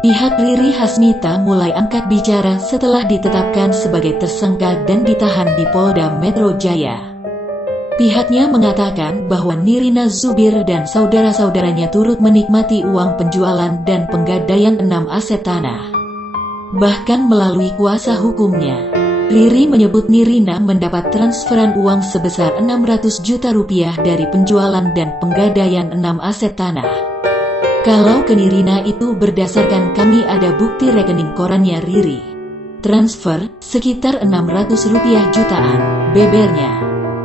Pihak Riri Hasmita mulai angkat bicara setelah ditetapkan sebagai tersangka dan ditahan di Polda Metro Jaya. Pihaknya mengatakan bahwa Nirina Zubir dan saudara-saudaranya turut menikmati uang penjualan dan penggadaian 6 aset tanah. Bahkan melalui kuasa hukumnya, Riri menyebut Nirina mendapat transferan uang sebesar 600 juta rupiah dari penjualan dan penggadaian 6 aset tanah. Kalau ke Nirina itu berdasarkan kami ada bukti rekening korannya Riri. Transfer sekitar 600 rupiah jutaan, bebernya.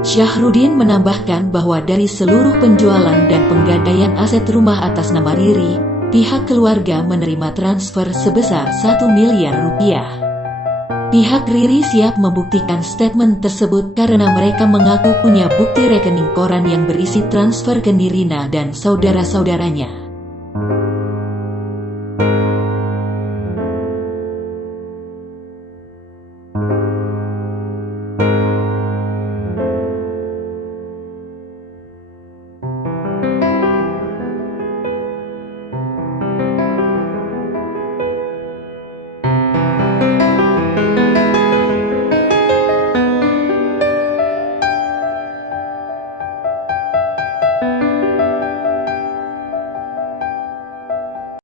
Syahrudin menambahkan bahwa dari seluruh penjualan dan penggadaian aset rumah atas nama Riri, pihak keluarga menerima transfer sebesar 1 miliar rupiah. Pihak Riri siap membuktikan statement tersebut karena mereka mengaku punya bukti rekening koran yang berisi transfer ke Nirina dan saudara-saudaranya.